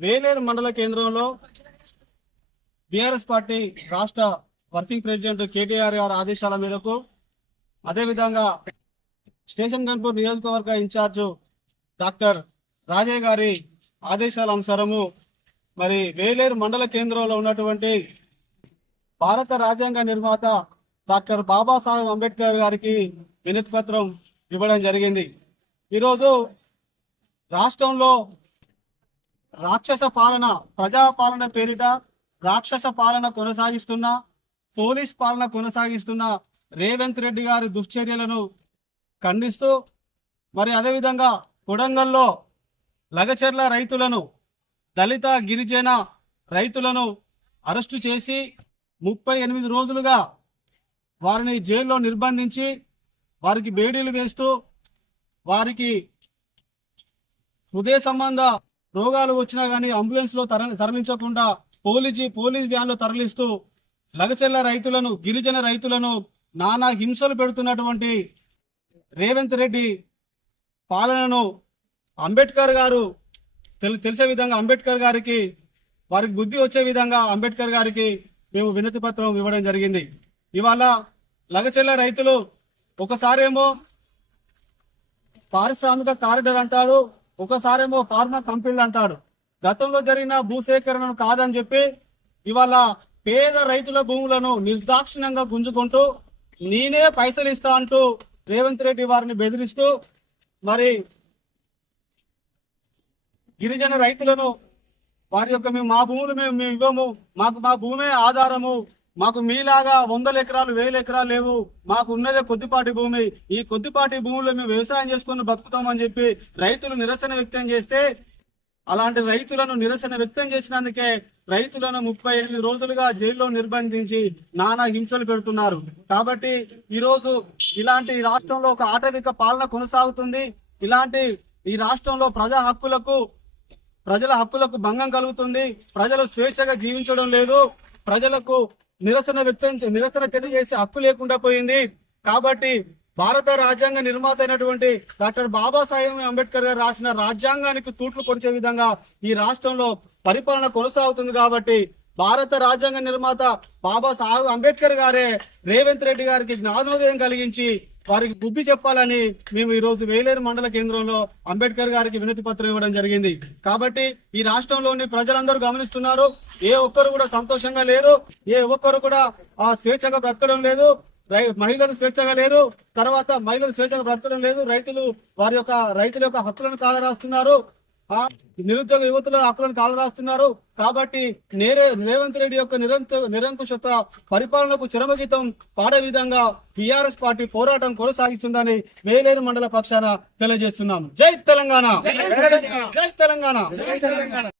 వేలేరు మండల కేంద్రంలో BRS party రాష్ట్ర వర్కింగ్ ప్రెసిడెంట్ కేటీఆర్ గారి ఆదేశాల మేరకు అదేవిధంగా స్టేషన్ గన్పూర్ నియోజకవర్గ ఇన్ఛార్జ్ డాక్టర్ రాజయ్య గారి ఆదేశాల అనుసారము మరి వేలేరు మండల కేంద్రంలో ఉన్నటువంటి భారత రాజ్యాంగ నిర్మాత డాక్టర్ బాబాసాహెబ్ అంబేద్కర్ గారికి వినతి పత్రం ఇవ్వడం జరిగింది. ఈరోజు రాష్ట్రంలో రాక్షస పాలన ప్రజా పాలన పేరిట రాక్షస పాలన కొనసాగిస్తున్న పోలీస్ పాలన కొనసాగిస్తున్న రేవంత్ రెడ్డి గారి దుశ్చర్యలను ఖండిస్తూ మరి అదేవిధంగా కొడంగల్లో లగచెర్ల రైతులను దళిత గిరిజన రైతులను అరెస్టు చేసి ముప్పై ఎనిమిది రోజులుగా వారిని జైల్లో నిర్బంధించి వారికి బేడీలు వేస్తూ వారికి హృదయ సంబంధ రోగాలు వచ్చినా కానీ అంబులెన్స్లో తర తరలించకుండా పోలీసు పోలీస్ వ్యాన్లో తరలిస్తూ లగచెల్ల రైతులను గిరిజన రైతులను నానా హింసలు పెడుతున్నటువంటి రేవంత్ రెడ్డి పాలనను అంబేద్కర్ గారు తెలి తెలిసే విధంగా అంబేద్కర్ గారికి వారికి బుద్ధి వచ్చే విధంగా అంబేద్కర్ గారికి మేము వినతి పత్రం ఇవ్వడం జరిగింది. ఇవాళ లగచెల్ల రైతులు ఒకసారేమో పారిశ్రామిక కారిడర్ అంటాడు ఒకసారేమో ఫార్మా కంపెనీలు అంటాడు. గతంలో జరిగిన భూసేకరణను కాదని చెప్పి ఇవాళ పేద రైతుల భూములను నిర్దాక్షిణ్యంగా గుంజుకుంటూ నేనే పైసలు ఇస్తా అంటూ రేవంత్ రెడ్డి వారిని బెదిరిస్తూ మరి గిరిజన రైతులను వారి యొక్క మేము మా భూములు మేము మేము ఇవ్వము మాకు మా భూమే ఆధారము మాకు మీలాగా వందల ఎకరాలు వేల ఎకరాలు లేవు. మాకు ఉన్నదే కొద్దిపాటి భూమి. ఈ కొద్దిపాటి భూముల్లో మేము వ్యవసాయం చేసుకుని బతుకుతామని చెప్పి రైతులు నిరసన వ్యక్తం చేస్తే అలాంటి రైతులను నిరసన వ్యక్తం చేసినందుకే రైతులను ముప్పై ఎనిమిది రోజులుగా జైల్లో నిర్బంధించి నానా హింసలు పెడుతున్నారు. కాబట్టి ఈరోజు ఇలాంటి రాష్ట్రంలో ఒక ఆటవిక పాలన కొనసాగుతుంది. ఇలాంటి ఈ రాష్ట్రంలో ప్రజా హక్కులకు ప్రజల హక్కులకు భంగం కలుగుతుంది. ప్రజలు స్వేచ్ఛగా జీవించడం లేదు. ప్రజలకు నిరసన వ్యక్తం నిరసన తెలియజేసే హక్కు లేకుండా పోయింది. కాబట్టి భారత రాజ్యాంగ నిర్మాత అయినటువంటి డాక్టర్ బాబాసాహెబ్ అంబేద్కర్ గారు రాసిన రాజ్యాంగానికి తూట్లు పొడిచే విధంగా ఈ రాష్ట్రంలో పరిపాలన కొనసాగుతుంది కాబట్టి భారత రాజ్యాంగ నిర్మాత బాబాసాహెబ్ అంబేద్కర్ గారే రేవంత్ రెడ్డి గారికి జ్ఞానోదయం కలిగించి వారికి బుద్ధి చెప్పాలని మేము ఈ రోజు వేలేరు మండల కేంద్రంలో అంబేద్కర్ గారికి వినతి పత్రం ఇవ్వడం జరిగింది. కాబట్టి ఈ రాష్ట్రంలోని ప్రజలందరూ గమనిస్తున్నారు. ఏ ఒక్కరు కూడా సంతోషంగా లేరు ఏ ఒక్కరు కూడా ఆ స్వేచ్ఛగా బ్రతకడం లేదు మహిళలు స్వేచ్ఛగా లేరు తర్వాత మహిళలు స్వేచ్ఛగా బ్రతకడం లేదు రైతులు వారి యొక్క రైతుల యొక్క హక్కులను కాలరాస్తున్నారు నిరుద్యోగ యువతుల హక్కులను కాలరాస్తున్నారు కాబట్టి నేరే రేవంత్ రెడ్డి యొక్క నిరంత నిరంకుశత పరిపాలనకు చిరమగీతం పాడే విధంగా బీఆర్ఎస్ పార్టీ పోరాటం కొనసాగిస్తుందని వేలేరు మండల పక్షాన తెలియజేస్తున్నాం జై తెలంగాణ! జై తెలంగాణ!